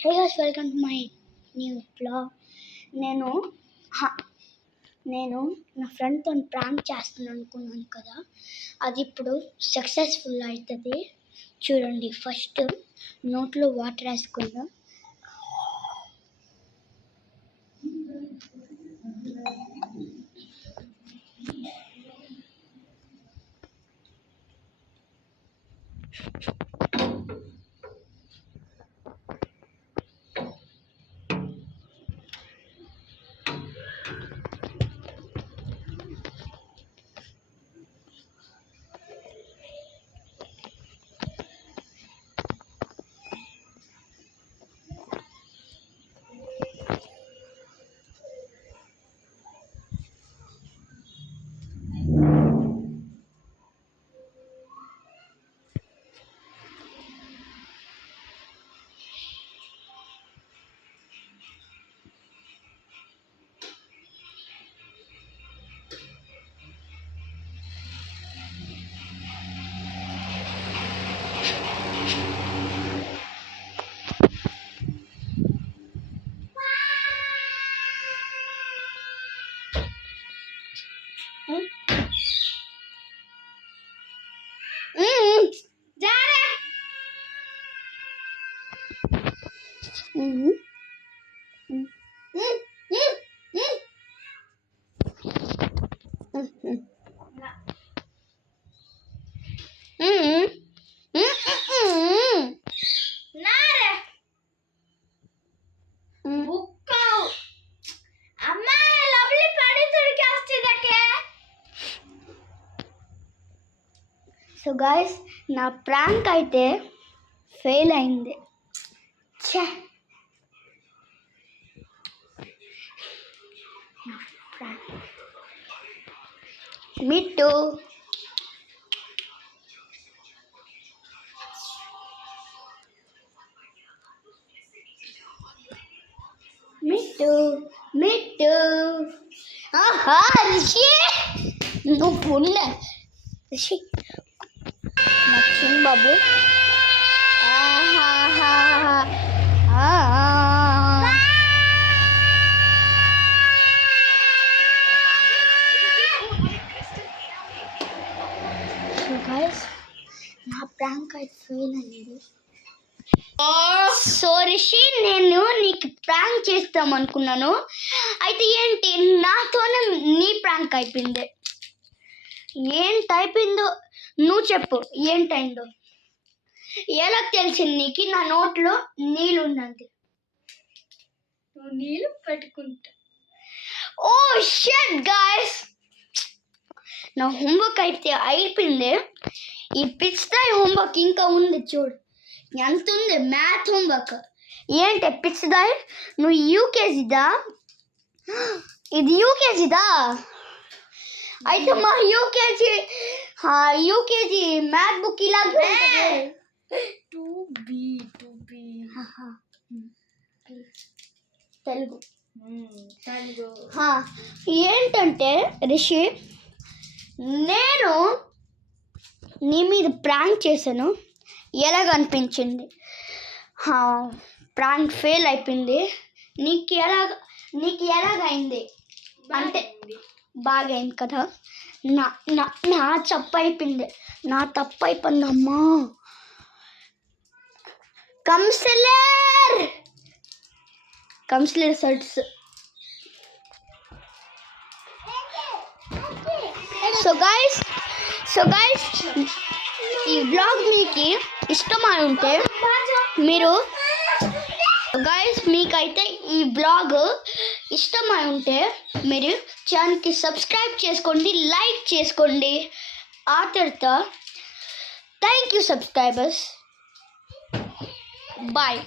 Hey guys, welcome to my new blog. నేను నా ఫ్రెండ్తో ప్రాంక్ చేస్తాను అనుకున్నాను కదా, అది ఇప్పుడు సక్సెస్ఫుల్ అవుతుంది. చూడండి, ఫస్ట్ నోట్లో వాటర్ వేసుకుందాం. సో గైస్, నా ప్రాంక్ అయితే ఫెయిల్ అయింది. మిట్టు మిట్టు మిట్టు ఆహా రిషి, నువ్వు ఉన్న రిషి నచ్చింది బాబు. నా ప్రాంక్ అయితే ఫెయిల్ అయింది. సో రిషి, నేను నీకు ప్రాంక్ చేస్తాం అనుకున్నాను, అయితే ఏంటి నాతోనే నీ ప్రాంక్ అయిపోయింది. ఏంటైపోయిందో నువ్వు చెప్పు, ఏంటైందో. ఎలా తెలిసింది నీకు నా నోట్లో నీళ్ళు ఉన్నది? నువ్వు నీళ్ళు పెట్టుకుంటా. ఓ షట్ గాయ్స్, నా హోంవర్క్ అయితే అయిపోయింది. ఈ పిచ్చిదాయి హోంవర్క్ ఇంకా ఉంది, చూడు ఎంత ఉంది. Math homework. ఏంటి పిచ్చిదాయి, నువ్వు యూకేజీదా? ఇది యూకేజీదా? అయితే మా యూకేజీ మ్యాథ్ బుక్ ఇలాగే తెలుగు. ఏంటంటే రిషి, నేను నీ మీద ప్రాంక్ చేశాను. ఎలాగనిపించింది? ప్రాంక్ ఫెయిల్ అయిపోయింది. నీకు ఎలాగైంది అంటే బాగా అయింది కదా. నా తప్పు అయిపోయింది. అమ్మా. కౌన్సిలర్ సర్ట్స్. సో గైస్, ఈ బ్లాగ్ మీకు ఇష్టమై ఉంటే మీకైతే ఈ బ్లాగ్ ఇష్టమై ఉంటే మీరు ఛానల్కి సబ్స్క్రైబ్ చేసుకోండి, లైక్ చేసుకోండి. ఆ తర్వాత థ్యాంక్ యూ సబ్స్క్రైబర్స్. బాయ్.